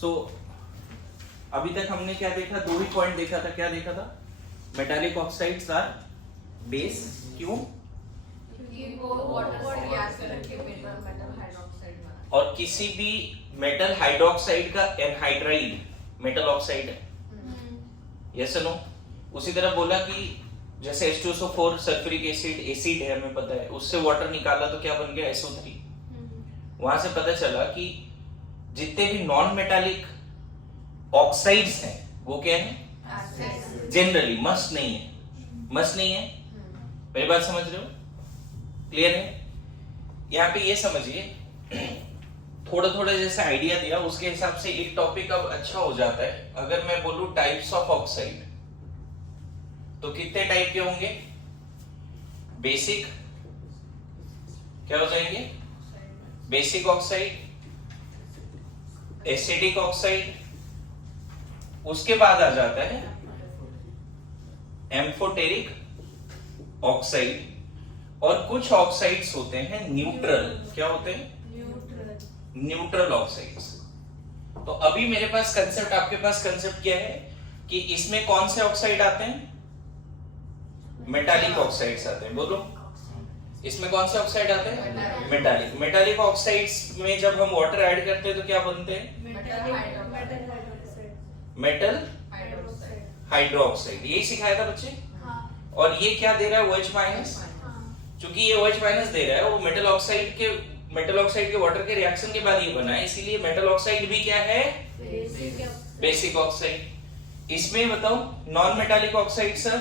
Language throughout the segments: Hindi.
सो अभी तक हमने क्या देखा, दो ही पॉइंट देखा था। क्या देखा था? Metallic oxides are base. क्यों? क्योंकि वो वाटर से रिएक्ट करके मेटल हाइड्रोक्साइड बना। और किसी भी मेटल हाइड्रोक्साइड का एनहाइड्राइड मेटल ऑक्साइड है, यस नो। उसी तरह बोला कि जैसे H2SO4 सल्फ्यूरिक एसिड है, हमें पता है, उससे वाटर निकाला तो क्या बन गया? SO3। वहां से पता चला कि जितने भी नॉन मेटालिक ऑक्साइड्स हैं वो क्या है? जनरली मस्ट नहीं है, मस्ट नहीं है। मेरी बात समझ रहे हो? क्लियर है? यहाँ पे ये समझिए, थोड़ा थोड़ा जैसे आइडिया दिया उसके हिसाब से एक टॉपिक अब अच्छा हो जाता है। अगर मैं बोलूं टाइप्स ऑफ ऑक्साइड, तो कितने टाइप के होंगे? बेसिक क्या हो जाएंगे? बेसिक ऑक्साइड, एसिडिक ऑक्साइड, उसके बाद आ जाता है एम्फोटेरिक ऑक्साइड, और कुछ ऑक्साइड्स होते हैं न्यूट्रल। क्या होते हैं? Neutral oxides. तो अभी मेरे पास कंसेप्ट, आपके पास कंसेप्ट क्या है कि इसमें कौन से ऑक्साइड आते हैं? मेटालिक ऑक्साइड्स आते हैं। बोलो, इसमें कौन से ऑक्साइड आते हैं? मेटालिक। मेटालिक ऑक्साइड्स में जब हम वाटर ऐड करते हैं तो क्या बनते हैं? Metal hydroxide. यही सिखाया था बच्चे। और ये क्या दे रहा है? OH minus. क्योंकि ये OH माइनस दे रहा है, वो मेटल ऑक्साइड के वाटर के रिएक्शन के बाद ये बना है, इसीलिए मेटल ऑक्साइड भी क्या है? Basic oxide. इसमें बताओ non metallic oxide sir,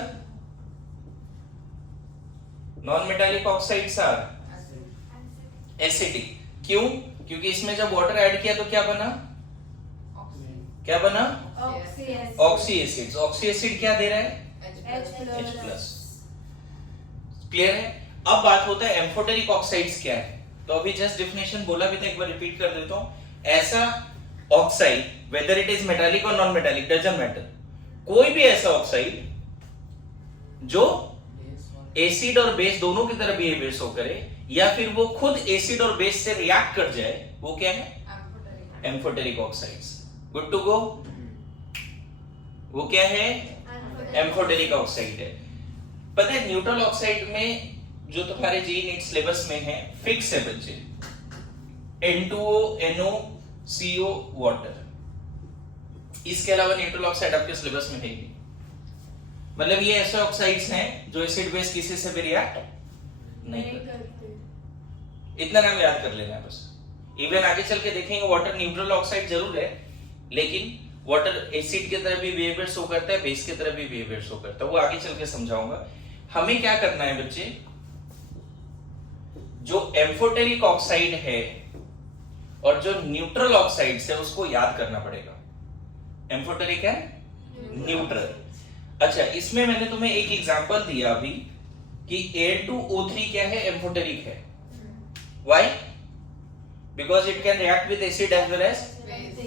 non metallic oxides are acidic. क्यों? क्योंकि इसमें जब वाटर ऐड किया तो क्या बना? क्या बना? Oxy acid. ऑक्सी एसिड क्या दे रहा है? H+। क्लियर है? अब बात होता है एम्फोटेरिक ऑक्साइड्स क्या है। तो अभी जस्ट डेफिनेशन बोला भी था, एक बार रिपीट कर देता हूं। ऐसा oxide, whether it is metallic और नॉन मेटालिक, डजंट मैटर, कोई भी ऐसा ऑक्साइड जो एसिड और बेस दोनों की तरह बिहेवियर शो करे, या फिर वो खुद एसिड और बेस से रिएक्ट कर जाए, वो क्या है? Amphoteric oxides. Good to go. वो क्या है? एम्फोटेरिक ऑक्साइड है। पता है न्यूट्रल ऑक्साइड में जो तुम्हारे जेईई नीट सिलेबस में है, फिक्स है बच्चे, N2O, NO, CO, वाटर। इसके अलावा न्यूट्रल ऑक्साइड आपके सिलेबस में है ही। मतलब ये ऐसे ऑक्साइड्स हैं जो एसिड बेस किसी से भी रिएक्ट नहीं करते। इतना नाम याद कर लेना है बस। इवन आगे चल के देखेंगे वाटर न्यूट्रल ऑक्साइड जरूर है, लेकिन वाटर एसिड की तरह भी बिहेवियर शो करता है, बेस की तरह भी बिहेवियर शो करता है। वो आगे चल के समझाऊंगा। हमें क्या करना है बच्चे, जो एम्फोटेरिक ऑक्साइड है और जो न्यूट्रल ऑक्साइड्स है उसको याद करना पड़ेगा। एम्फोटेरिक है, न्यूट्रल। अच्छा, इसमें मैंने तुम्हें एक एग्जांपल दिया अभी कि Al2O3 क्या है? एम्फोटेरिक है। Why? Because it can react with acid as well as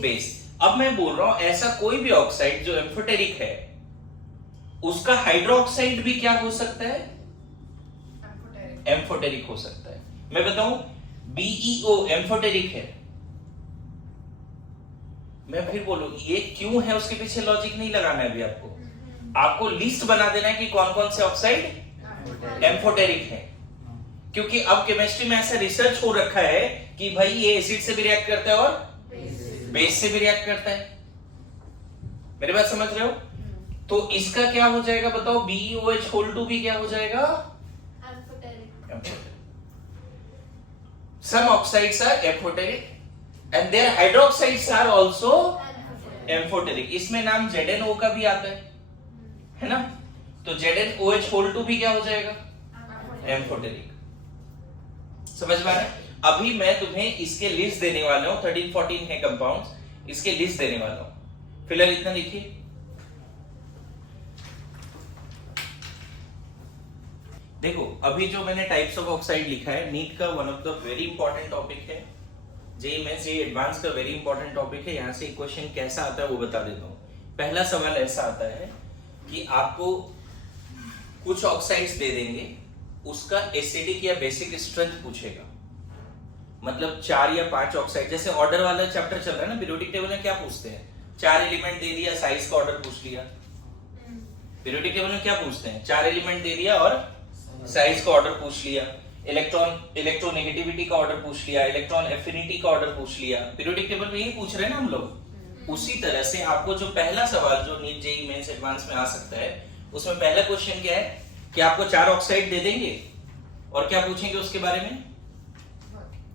base. अब मैं बोल रहा हूं ऐसा कोई भी ऑक्साइड जो एम्फोटेरिक है, उसका हाइड्रोक्साइड भी क्या हो सकता है? एम्फोटेरिक हो सकता है। मैं बताऊं, BeO एम्फोटेरिक है। मैं फिर बोलूं ये क्यों है, उसके पीछे लॉजिक नहीं लगाना है अभी आपको। आपको लिस्ट बना देना है कि कौन कौन से ऑक्साइड एम्फोटेरिक है। क्योंकि अब केमिस्ट्री में ऐसा रिसर्च हो रखा है कि भाई ये एसिड से भी रिएक्ट करता है और बेस से भी रिएक्ट करता है। मेरी बात समझ रहे हो? तो इसका क्या हो जाएगा बताओ? BeOH भी क्या हो जाएगा? Some oxides are amphoteric and their hydroxides are also amphoteric. इसमें नाम ZnO का भी आता है ना? तो ZnOH भी क्या हो जाएगा? एम्फोटेरिक। समझ में आ रहा है? अभी मैं तुम्हें इसके लिस्ट देने वाला हूं, 13-14 है कंपाउंड्स, इसके लिस्ट देने वाला हूं। फिलहाल इतना लिखिए। देखो, अभी जो मैंने टाइप्स ऑफ ऑक्साइड लिखा है, नीट का one of the very important topic है, जेईई मेंस जेईई एडवांस का वेरी इंपॉर्टेंट टॉपिक है। यहां से क्वेश्चन कैसा आता है वो बता देता हूं। पहला सवाल ऐसा आता है कि आपको कुछ ऑक्साइड्स दे देंगे, उसका एसिडिक या बेसिक स्ट्रेंथ पूछेगा। मतलब 4 या 5 ऑक्साइड, जैसे ऑर्डर वाला चैप्टर चल रहा है ना, पीरियोडिक टेबल में क्या पूछते हैं, 4 एलिमेंट दे दिया, साइज का ऑर्डर पूछ लिया। पीरियोडिक टेबल में क्या पूछते हैं, 4 एलिमेंट दे दिया और साइज का ऑर्डर पूछ लिया, इलेक्ट्रोनेगेटिविटी का ऑर्डर पूछ लिया, इलेक्ट्रॉन एफिनिटी का ऑर्डर पूछ लिया। पीरियोडिक टेबल में यही पूछ रहे हैं ना हम लोग। उसी तरह से आपको जो पहला सवाल जो नीट जेईई मेंस एडवांस में आ सकता है, उसमें पहला क्वेश्चन क्या है कि आपको 4 ऑक्साइड दे देंगे और क्या पूछेंगे उसके बारे में,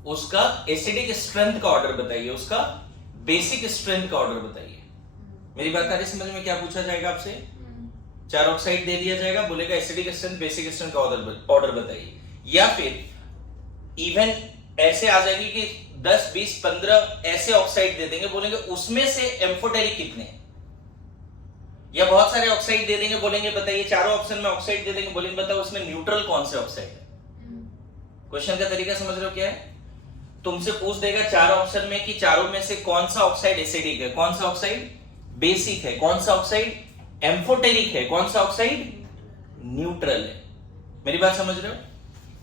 उसका एसिडिक स्ट्रेंथ का ऑर्डर बताइए, उसका बेसिक स्ट्रेंथ का ऑर्डर बताइए। मेरी बात आ रही समझ में? क्या पूछा जाएगा आपसे, 4 ऑक्साइड दे दिया जाएगा, बोलेगा एसिडिक स्ट्रेंथ बेसिक स्ट्रेंथ का ऑर्डर बताइए। या फिर इवन ऐसे आ जाएगी कि 10 20 15 ऐसे ऑक्साइड दे देंगे, बोलेंगे उसमें से एम्फोटेरिक कितने, या बहुत सारे ऑक्साइड दे देंगे, बोलेंगे बताइए, चारों ऑप्शन में ऑक्साइड दे देंगे, बोलेंगे बताओ उसमें न्यूट्रल कौन से ऑक्साइड है। क्वेश्चन का तरीका समझ रहे हो क्या है? तुमसे पूछ देगा 4 ऑप्शन में कि चारों में से कौन सा ऑक्साइड एसिडिक है, कौन सा ऑक्साइड बेसिक है, कौन सा ऑक्साइड एम्फोटेरिक है, कौन सा ऑक्साइड न्यूट्रल है। मेरी बात समझ रहे हो?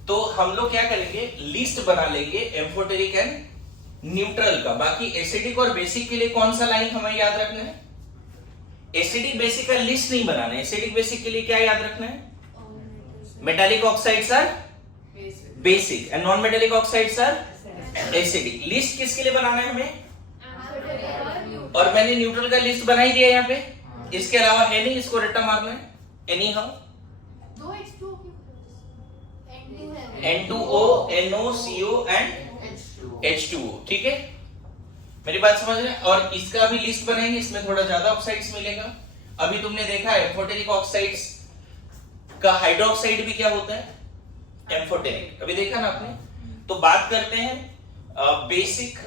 तो हम लोग क्या करेंगे, लिस्ट बना लेंगे एम्फोटेरिक एंड न्यूट्रल का। बाकी एसिडिक और बेसिक के लिए कौन सा लाइन हमें याद रखना है, एसिडिक बेसिक का लिस्ट नहीं बनाना है। एसिडिक बेसिक के लिए क्या याद रखना है, metallic oxides are basic and non metallic oxides are acidic. List किसके लिए बनाना है हमें, और मैंने न्यूट्रल का लिस्ट बना ही दिया यहाँ पे, इसके अलावा है नहीं, इसको रट्टा मारना है any how. N2O, NOCO and H2O, ठीक है? मेरी बात समझ रहे हैं? और इसका भी लिस्ट बनाएंगे, इसमें थोड़ा ज्यादा ऑक्साइड्स मिलेगा। अभी तुमने देखा है एम्फोटेरिक ऑक्साइड्स का हाइड्रोक्साइड भी क्या होता है, एम्फोटेरिक, अभी देखा ना आपने। तो बात करते हैं बेसिक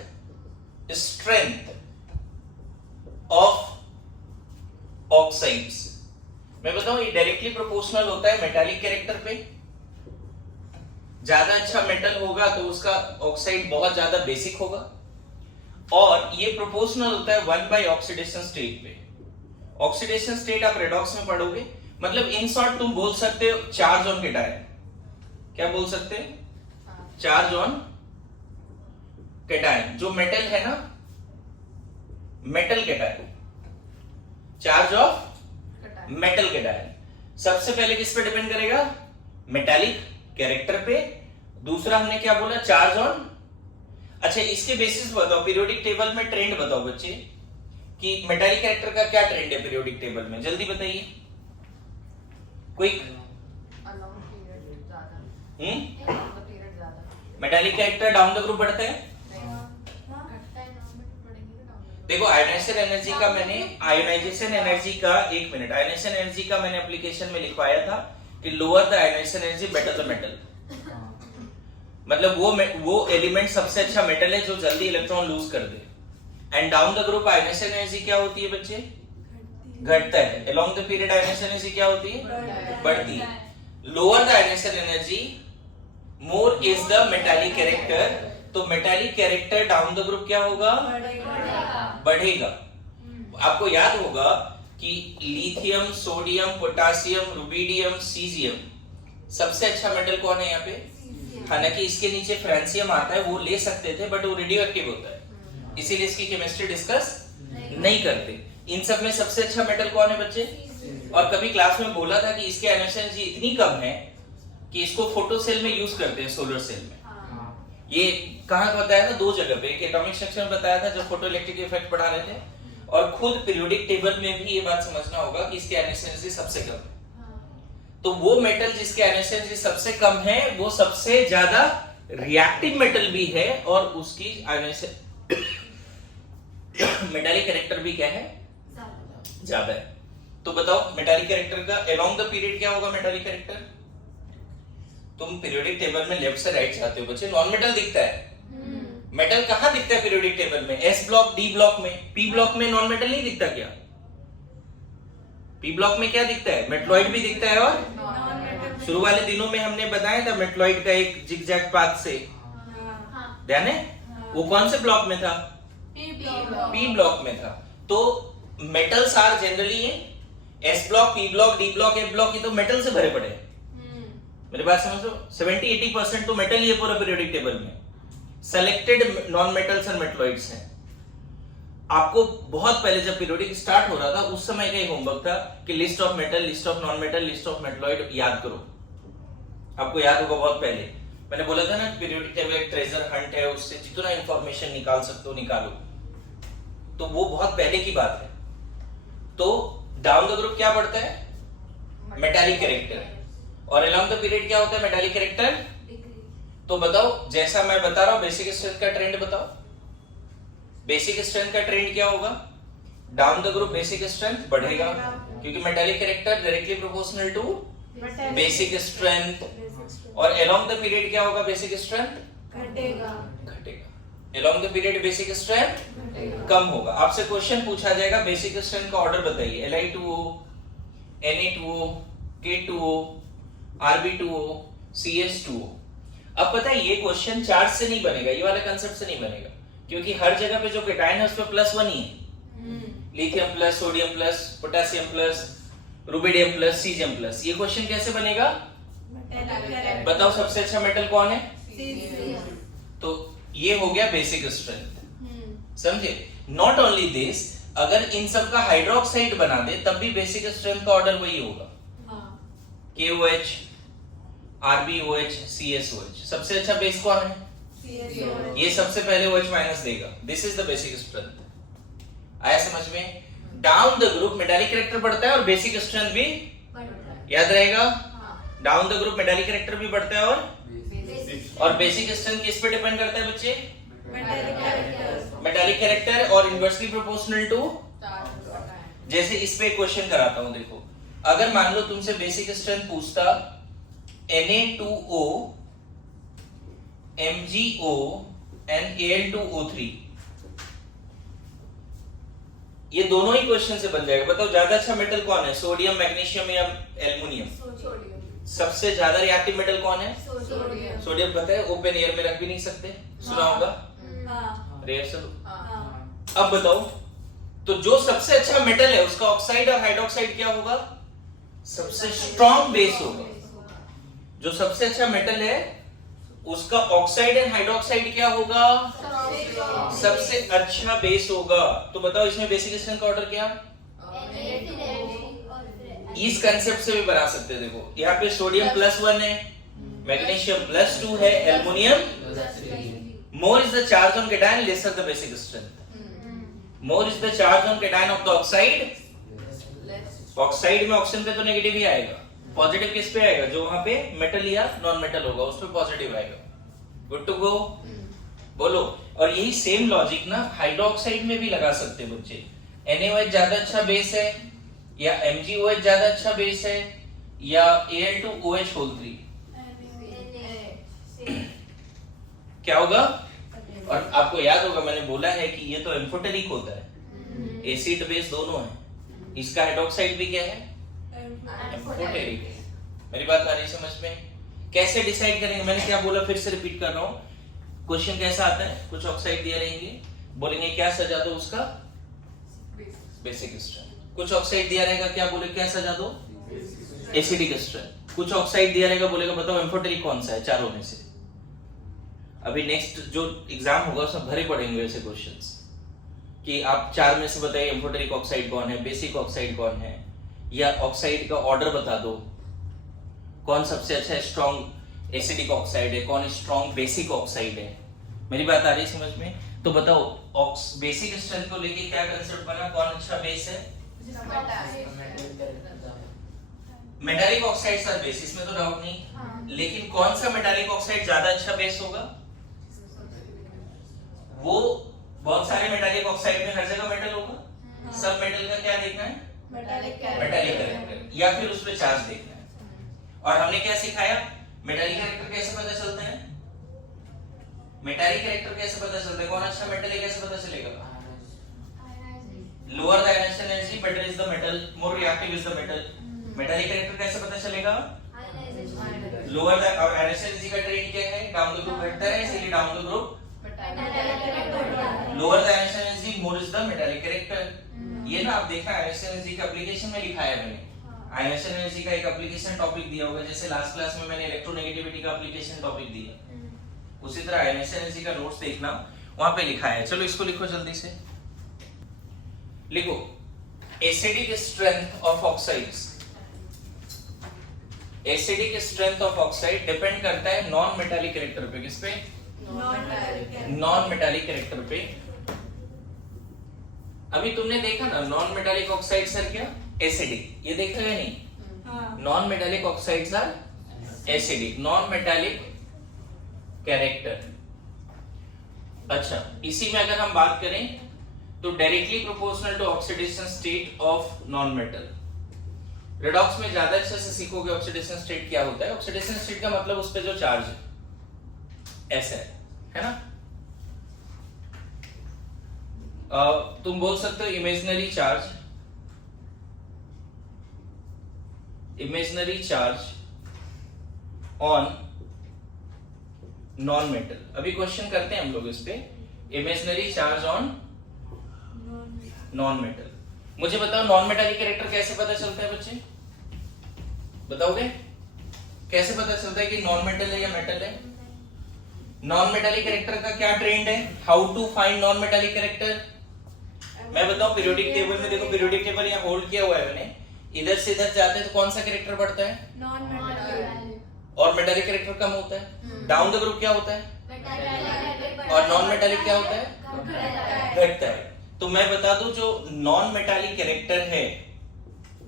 स्ट्रेंथ ऑफ ऑक्साइड्स। मैं बताऊं ये डायरेक्टली प्रोपोर्शनल होता है मेटालिक कैरेक्टर पे। ज्यादा अच्छा मेटल होगा तो उसका ऑक्साइड बहुत ज्यादा बेसिक होगा, और ये प्रोपोर्शनल होता है 1 बाय ऑक्सीडेशन स्टेट पे। ऑक्सीडेशन स्टेट आप रेडॉक्स में पढ़ोगे, मतलब इन शॉर्ट तुम बोल सकते हो चार्ज ऑन कैटायन। क्या बोल सकते हैं, चार्ज ऑन कैटायन। जो मेटल है ना, metal cation, charge of metal cation सबसे पहले किस पे डिपेंड करेगा, मेटालिक कैरेक्टर पे। दूसरा हमने क्या बोला, चार्ज ऑन। अच्छा इसके बेसिस बताओ, पीरियोडिक टेबल में ट्रेंड बताओ बच्चे कि मेटालिक कैरेक्टर का क्या ट्रेंड है पीरियोडिक टेबल में, जल्दी बताइए quick. Metallic character down the group बढ़ता है। देखो आयोनाइजेशन एनर्जी का मैंने, आयोनाइजेशन एनर्जी का, एक मिनट, आयोनाइजेशन एनर्जी का मैंने एप्लीकेशन में लिखवाया था कि lower the ionisation energy better the metal. मतलब वो एलिमेंट सबसे अच्छा मेटल है जो जल्दी इलेक्ट्रॉन लूज कर दे। And down the group ionisation energy क्या होती है बच्चे, घटता है। Along the period ionisation energy क्या होती है, बढ़ती है। Lower the ionisation energy more is the metallic character. तो metallic character down the group क्या होगा, बढ़ेगा। आपको याद होगा कि lithium, sodium, potassium, rubidium, caesium सबसे अच्छा मेटल कौन है यहाँ पे। हालांकि इसके नीचे फ्रांसियम आता है, वो ले सकते थे बट वो रेडियो एक्टिव होता है, इसीलिए इसकी केमिस्ट्री डिस्कस नहीं करते। इन सब में सबसे अच्छा मेटल कौन है बच्चे। और कभी क्लास में बोला था कि इसकी आयोनाइजेशन एनर्जी इतनी कम है कि इसको फोटो सेल में यूज करते हैं, सोलर सेल में। ये कहाँ बताया था, 2 जगह पे। एक एटॉमिक स्ट्रक्चर में बताया था जब फोटो इलेक्ट्रिक इफेक्ट पढ़ा रहे थे, और खुद पीरियोडिक टेबल में भी ये बात समझना होगा कि इसकी आयोनाइजेशन एनर्जी सबसे कम है। तो वो मेटल जिसकी आयोनाइजेशन एनर्जी सबसे कम है वो सबसे ज्यादा रिएक्टिव मेटल भी है, और उसकी आयोनाइजेशन मेटालिक कैरेक्टर भी क्या है, ज्यादा है। तो बताओ मेटालिक कैरेक्टर का अलोंग द पीरियड क्या होगा मेटालिक कैरेक्टर। तुम पीरियोडिक टेबल में लेफ्ट से राइट जाते हो बच्चे, नॉन मेटल दिखता है। मेटल कहां दिखता है पीरियोडिक टेबल में, एस ब्लॉक, डी ब्लॉक में। पी ब्लॉक में नॉन मेटल नहीं दिखता क्या, पी ब्लॉक में क्या दिखता है, मेटलॉइड भी दिखता है। और शुरू वाले दिनों में हमने बताया था मेटलॉइड का एक जिगजैग पाथ से, ध्यान है, वो कौन से ब्लॉक में था, पी ब्लॉक में था। तो metals are generally S block, P block, D block, F block, ये तो मेटल से भरे पड़े हैं। मेरी बात समझ लो, 70-80% तो मेटल ही है पूरा पीरियोडिक टेबल में। Selected non metals and metalloids हैं। आपको बहुत पहले जब पीरियोडिक स्टार्ट हो रहा था उस समय का ही होमवर्क था कि list of metal, list of non metal, list of metalloid याद करो। आपको याद होगा बहुत पहले मैंने बोला था ना पीरियोडिक टेबल एक ट्रेजर हंट है, उससे जितना इंफॉर्मेशन निकाल सकते हो निकालो। तो वो बहुत पहले की बात है। तो डाउन द ग्रुप क्या पढ़ता है? Metallic character. और अलोंग द पीरियड क्या होता है? Metallic character. तो बताओ, जैसा मैं बता रहा हूं बेसिक स्ट्रेंथ का ट्रेंड बताओ। बेसिक स्ट्रेंथ का ट्रेंड क्या होगा? Down the group basic strength बढ़ेगा क्योंकि metallic character directly proportional to basic strength. और अलोंग द पीरियड क्या होगा? बेसिक स्ट्रेंथ घटेगा। Along the period basic strength कम होगा। आपसे क्वेश्चन पूछा जाएगा बेसिक स्ट्रेंथ का ऑर्डर बताइए, Li2O, Na2O, K2O, Rb2O, CS2O। अब पता है ये क्वेश्चन चार्ज से नहीं बनेगा, ये वाला कंसेप्ट से नहीं बनेगा क्योंकि हर जगह पे जो केटायन है उस पे +1 ही है। Lithium plus, sodium plus, potassium plus, rubidium plus, caesium plus. ये क्वेश्चन कैसे बनेगा? बताओ सबसे अच्छा मेटल कौन है? तो ये हो गया बेसिक स्ट्रेंथ। समझे? नॉट ओनली दिस, अगर इन सब का हाइड्रोक्साइड बना दे तब भी बेसिक स्ट्रेंथ का ऑर्डर वही होगा। KOH, RbOH, CSOH। सबसे अच्छा बेस कौन है? ये सबसे पहले OH माइनस देगा। This is the basic strength. आया समझ में? Down the group metallic character बढ़ता है और बेसिक स्ट्रेंथ भी याद रहेगा। Down the group metallic character भी बढ़ता है और बेसिक स्ट्रेंथ किस पे डिपेंड करता है बच्चे? मेटालिक कैरेक्टर और इनवर्सली प्रोपोर्शनल टू। जैसे इस पे क्वेश्चन कराता हूं, देखो अगर मान लो तुमसे बेसिक स्ट्रेंथ पूछता Na2O, MgO and Al2O3, ये दोनों ही क्वेश्चन से बन जाएगा। बताओ ज्यादा अच्छा मेटल कौन है? सोडियम, मैग्नीशियम या एल्युमिनियम? सबसे ज्यादा रिएक्टिव मेटल कौन है? सोडियम। पता है ओपन एयर में रख भी नहीं सकते, सुना होगा रिएक्शन। अब बताओ, तो जो सबसे अच्छा मेटल है उसका ऑक्साइड और हाइड्रोक्साइड क्या होगा? सबसे स्ट्रॉन्ग बेस होगा। जो सबसे अच्छा मेटल है उसका ऑक्साइड एंड हाइड्रोक्साइड क्या होगा? सबसे अच्छा बेस होगा। तो बताओ इसमें बेसिक स्ट्रेंथ का ऑर्डर क्या? इस कंसेप्ट से भी बना सकते हैं। देखो यहाँ पे सोडियम +1 है, मैग्नीशियम +2 है, aluminium. More is the charge on cation, lesser the basic strength. More is the charge on cation of the oxide. Oxide में ऑक्सीजन पे तो नेगेटिव ही आएगा, पॉजिटिव किस पे आएगा? जो वहां पे मेटल या नॉन मेटल होगा उस पे पॉजिटिव आएगा। Good to go? बोलो। और यही सेम लॉजिक ना हाइड्रोक्साइड में भी लगा सकते हैं बच्चे। NaOH ज्यादा अच्छा बेस है या MgOH ज्यादा अच्छा बेस है या Al2OH3? क्या होगा? और आपको याद होगा मैंने बोला है कि ये तो एम्फोटेरिक होता है, एसिड बेस दोनों है। इसका हाइड्रोक्साइड भी क्या है? एम्फोटेरिक है। मेरी बात आ रही समझ में? कैसे डिसाइड करेंगे? मैंने क्या बोला, फिर से रिपीट कर रहा हूं। क्वेश्चन कैसा आता है? कुछ ऑक्साइड दिए रहेंगे, बोलेंगे क्या सजा दो उसका? Basic strength. कुछ ऑक्साइड दिया रहेगा, क्या बोले क्या सजा दो? Acidic strength. कुछ ऑक्साइड दिया रहेगा, बोलेगा बताओ एम्फोटेरिक कौन सा है चारों में से? अभी नेक्स्ट जो एग्जाम होगा उसमें भरे पड़ेंगे ऐसे क्वेश्चंस कि आप चार में से बताइए एम्फोटेरिक ऑक्साइड कौन है, बेसिक ऑक्साइड कौन है, या ऑक्साइड का ऑर्डर बता दो, कौन सबसे अच्छा स्ट्रॉन्ग एसिडिक ऑक्साइड है, कौन स्ट्रॉन्ग बेसिक ऑक्साइड है। मेरी बात आ रही है समझ में? तो बताओ बेसिक स्ट्रेंथ को लेके क्या कंसेप्ट बना, कौन अच्छा बेस है? मेटालिक ऑक्साइड सर बेस, इसमें तो डाउट नहीं। लेकिन कौन सा मेटालिक ऑक्साइड ज्यादा अच्छा बेस होगा? वो बहुत सारे मेटालिक ऑक्साइड में हर जगह मेटल होगा, सब मेटल का क्या देखना है? मेटालिक कैरेक्टर, या फिर उस पे चार्ज देखना है। और हमने क्या सिखाया? मेटालिक कैरेक्टर कैसे पता चलता है? मेटालिक कैरेक्टर कैसे पता चलता है? कौन अच्छा मेटल है कैसे पता चलेगा? Lower the ionisation energy better is the metal, more reactive is the metal. Metallic character कैसे पता चलेगा? लोअर द आयनाइजेशन एनर्जी का ट्रेंड क्या है? डाउन द ग्रुप घटता है, इसलिए down the group. Lower the ionisation energy more is the metallic character. ये ना आप देखा आयनाइजेशन एनर्जी का एप्लीकेशन में लिखा है मैंने। आयनाइजेशन एनर्जी का एक एप्लीकेशन टॉपिक दिया होगा, जैसे लास्ट क्लास में मैंने इलेक्ट्रोनेगेटिविटी का एप्लीकेशन टॉपिक दिया। उसी तरह NaCN का नोट्स देखना, वहां पे लिखा है। चलो इसको लिखो जल्दी से, लिखो acidic strength of oxides. Acidic strength of oxide depend करता है नॉन मेटालिक कैरेक्टर पे। किस पे? नॉन मेटालिक कैरेक्टर पे। अभी तुमने देखा ना नॉन मेटालिक ऑक्साइड्स आर क्या? एसिडिक। ये देखा है नहीं? Non metallic oxides are acidic, non metallic character. अच्छा, इसी में अगर हम बात करें तो directly proportional to oxidation state of non metal. Redox में ज्यादा अच्छे से सीखोगे ऑक्सीडेशन स्टेट क्या होता है। ऑक्सीडेशन स्टेट का मतलब उस पे जो चार्ज है ऐसा है ना। तुम बोल सकते हो imaginary charge, imaginary charge on non metal. अभी क्वेश्चन करते हैं हम लोग इस पे, imaginary charge on non metal. मुझे बताओ नॉन मेटालिक कैरेक्टर कैसे पता चलता है बच्चे? बताओगे कैसे पता चलता है कि नॉन मेटल है या मेटल है? नॉन मेटालिक कैरेक्टर का क्या ट्रेंड है? How to find non metallic character? मैं बताऊं, पीरियोडिक टेबल में देखो, पीरियोडिक टेबल यहाँ होल्ड किया हुआ है मैंने, इधर से इधर जाते हैं तो कौन सा कैरेक्टर बढ़ता है? Non metallic. और मेटालिक कैरेक्टर कम होता है। डाउन द ग्रुप क्या होता है? और नॉन मेटालिक क्या होता है? घटता है। तो मैं बता दूं जो नॉन मेटालिक कैरेक्टर है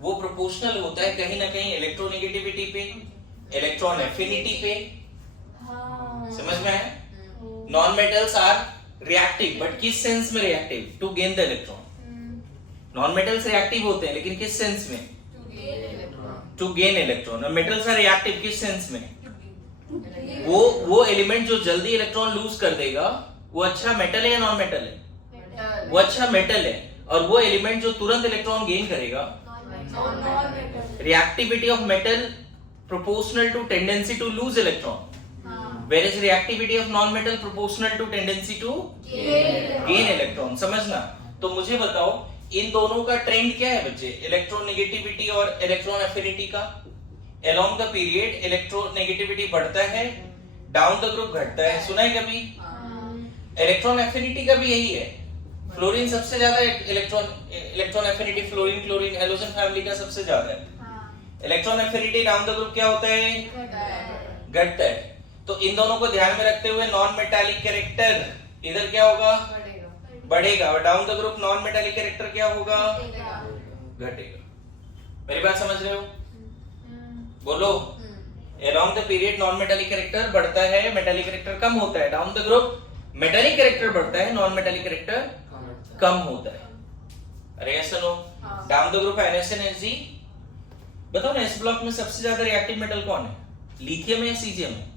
वो प्रोपोर्शनल होता है कहीं ना कहीं इलेक्ट्रोनेगेटिविटी पे, इलेक्ट्रॉन एफिनिटी पे। समझ में आया? Non metals are reactive, but किस सेंस में reactive? To gain the electron. Non metals reactive होते हैं लेकिन किस सेंस में? To gain electron. और मेटल्स आर रिएक्टिव किस सेंस में? वो एलिमेंट जो जल्दी इलेक्ट्रॉन लूज कर देगा वो अच्छा मेटल है या नॉन मेटल है? वो अच्छा मेटल है। और वो एलिमेंट जो तुरंत इलेक्ट्रॉन गेन करेगा, reactivity of metal proportional to tendency to lose electron, whereas reactivity of non-metal proportional to tendency to gain electron। समझना। तो मुझे बताओ इन दोनों का ट्रेंड क्या है बच्चे? इलेक्ट्रोनेगेटिविटी और इलेक्ट्रॉन एफिनिटी का। along the period इलेक्ट्रोनेगेटिविटी बढ़ता है, डाउन द ग्रुप घटता है। सुना है कभी? इलेक्ट्रॉन एफिनिटी का भी यही है। फ्लोरीन सबसे ज्यादा electron affinity fluorine chlorine halogen family का सबसे ज्यादा है। Electron affinity down the group क्या होता है? घटता है। तो इन दोनों को ध्यान में रखते हुए नॉन मेटालिक कैरेक्टर इधर क्या होगा? बढ़ेगा। और down the group non metallic character क्या होगा? घटेगा। मेरी बात समझ रहे हो? बोलो। along the period non metallic character बढ़ता है, मेटालिक कैरेक्टर कम होता है। Down the group metallic character बढ़ता है, नॉन मेटालिक कैरेक्टर कम होता है। अरे ऐसा लो। Down the group NaCN। बताओ ना इस ब्लॉक में सबसे ज्यादा रिएक्टिव मेटल कौन है? लिथियम है, सीजियम है?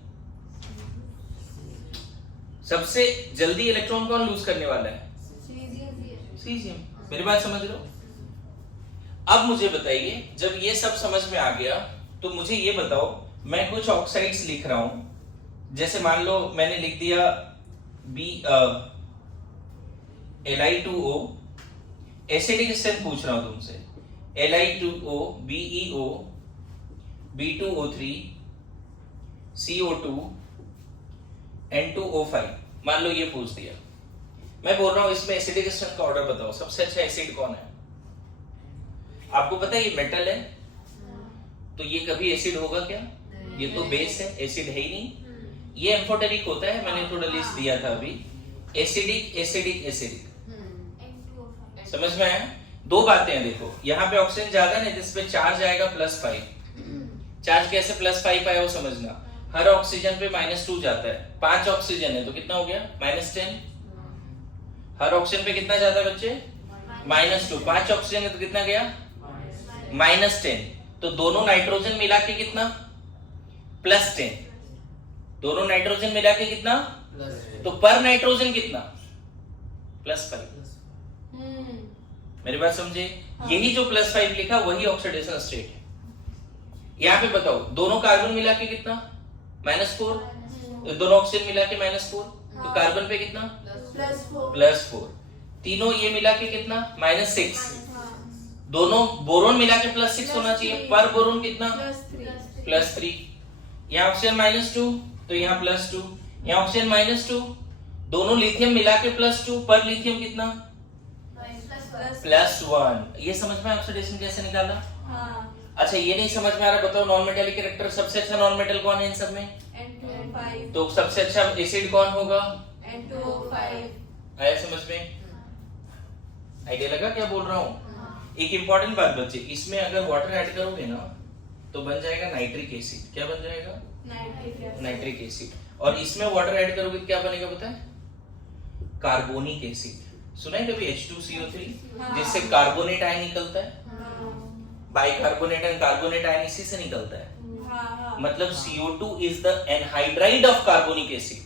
सबसे जल्दी इलेक्ट्रॉन कौन लूज करने वाला है? सीजियम। मेरी बात समझ रहे हो? अब मुझे बताइए, जब ये सब समझ में आ गया तो मुझे ये बताओ, मैं कुछ ऑक्साइड्स लिख रहा हूं, जैसे मान लो मैंने लिख दिया Li2O। एसिडिक स्ट्रेंथ पूछ रहा हूं तुमसे। Li2O, BeO, B2O3, CO2, N2O5। मान लो ये पूछ दिया। मैं बोल रहा हूं इसमें एसिडिक स्ट्रेंथ का ऑर्डर बताओ, सबसे अच्छा एसिड कौन है? आपको पता है ये मेटल है, तो ये कभी एसिड होगा क्या? ये तो बेस है, एसिड है ही नहीं। ये एम्फोटेरिक होता है, मैंने थोड़ा लिस्ट दिया था अभी। Acidic acidic acidic. समझ में आया? दो बातें हैं देखो, यहाँ पे ऑक्सीजन ज्यादा है जिस पे चार्ज आएगा +5। चार्ज कैसे +5 आया वो समझना। हर ऑक्सीजन पे -2 जाता है। 5 ऑक्सीजन है तो कितना हो गया? -10। हर ऑक्सीजन पे कितना जाता है बच्चे? -2। 5 ऑक्सीजन है तो कितना गया? -10। तो दोनों नाइट्रोजन मिला के कितना? +10। दोनों नाइट्रोजन मिला के कितना? तो पर नाइट्रोजन कितना? +5। मेरी बात समझे? यही जो +5 लिखा वही ऑक्सीडेशन स्टेट है। यहाँ पे बताओ दोनों कार्बन मिला के कितना? -4। दोनों ऑक्सीजन मिला के -4, तो कार्बन पे कितना? +4। तीनों ये मिला के कितना? -6। दोनों बोरोन मिला के +6 होना चाहिए। पर बोरोन कितना? +3। यहाँ ऑक्सीजन -2 तो यहाँ +2। यहाँ ऑक्सीजन -2, दोनों लिथियम मिला के +2, पर लिथियम कितना +1। ये समझ में ऑक्सीडेशन कैसे निकाला? अच्छा ये नहीं समझ में आ रहा, बताओ नॉन मेटालिक कैरेक्टर सबसे अच्छा नॉन मेटल कौन है इन सब में? N2O5 तो सबसे अच्छा एसिड कौन होगा? N2O5 आया समझ में? आइडिया लगा क्या बोल रहा हूँ? एक इंपॉर्टेंट बात बच्चे, इसमें अगर वाटर ऐड करोगे ना तो बन जाएगा नाइट्रिक एसिड। क्या बन जाएगा? Nitric acid. और इसमें वाटर ऐड करोगे तो क्या बनेगा पता है? Carbonic acid. सुना है कभी H2CO3 जिससे कार्बोनेट आयन निकलता है? बाइकार्बोनेट एंड कार्बोनेट आयन इसी से निकलता है। मतलब CO2 is the anhydride of carbonic acid.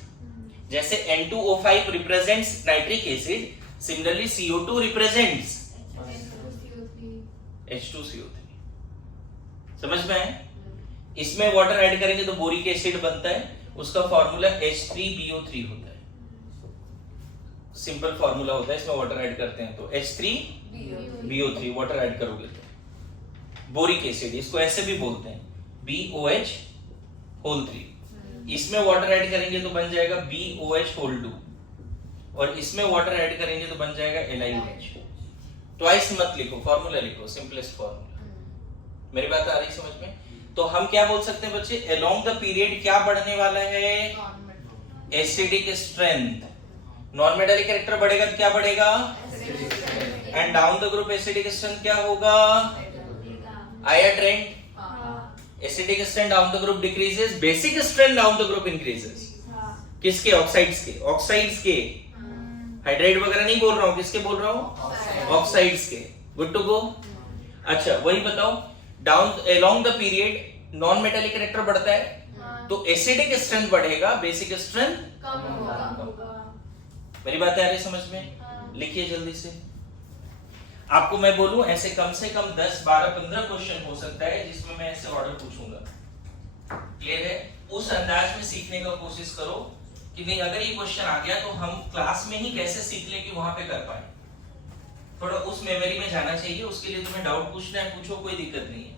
जैसे N2O5 represents nitric acid, similarly CO2 represents H2CO3। समझ में आए? इसमें वाटर ऐड करेंगे तो बोरिक एसिड बनता है, उसका फॉर्मूला H3BO3 होता है। सिंपल फॉर्मूला होता है, इसमें वाटर ऐड करते हैं तो H3BO3 वाटर ऐड करोगे तो बोरिक एसिड, इसको ऐसे भी बोलते हैं BOH3। इसमें वाटर ऐड करेंगे तो बन जाएगा BOH2 और इसमें वाटर ऐड करेंगे तो बन जाएगा LiOH। ट्वाइस मत लिखो, फॉर्मूला लिखो, सिंपलेस्ट फॉर्मूला। मेरी बात आ रही समझ में? तो हम क्या बोल सकते हैं बच्चे, अलोंग द पीरियड क्या बढ़ने वाला है? Acidic strength. Non metallic character बढ़ेगा तो क्या बढ़ेगा? And down the group acidic strength क्या होगा? आया trend? Acidic strength down the group decreases, basic strength down the group increases. किसके? ऑक्साइड्स के। ऑक्साइड्स के, हाइड्राइड वगैरह नहीं बोल रहा हूं, किसके बोल रहा हूं? ऑक्साइड्स के। Good to go. अच्छा वही बताओ, down along the period non metallic character बढ़ता है तो एसिडिक स्ट्रेंथ बढ़ेगा, बेसिक स्ट्रेंथ कम होगा। मेरी बात आ रही समझ में? लिखिए जल्दी से। आपको मैं बोलूं ऐसे कम से कम 10, 12, 15 क्वेश्चन हो सकता है जिसमें मैं ऐसे ऑर्डर पूछूंगा। क्लियर है? उस अंदाज में सीखने का कोशिश करो कि नहीं अगर ये क्वेश्चन आ गया तो हम क्लास में ही कैसे सीख ले कि वहां पे कर पाए। थोड़ा उस मेमोरी में जाना चाहिए, उसके लिए तुम्हें डाउट पूछना है, पूछो, कोई दिक्कत नहीं है।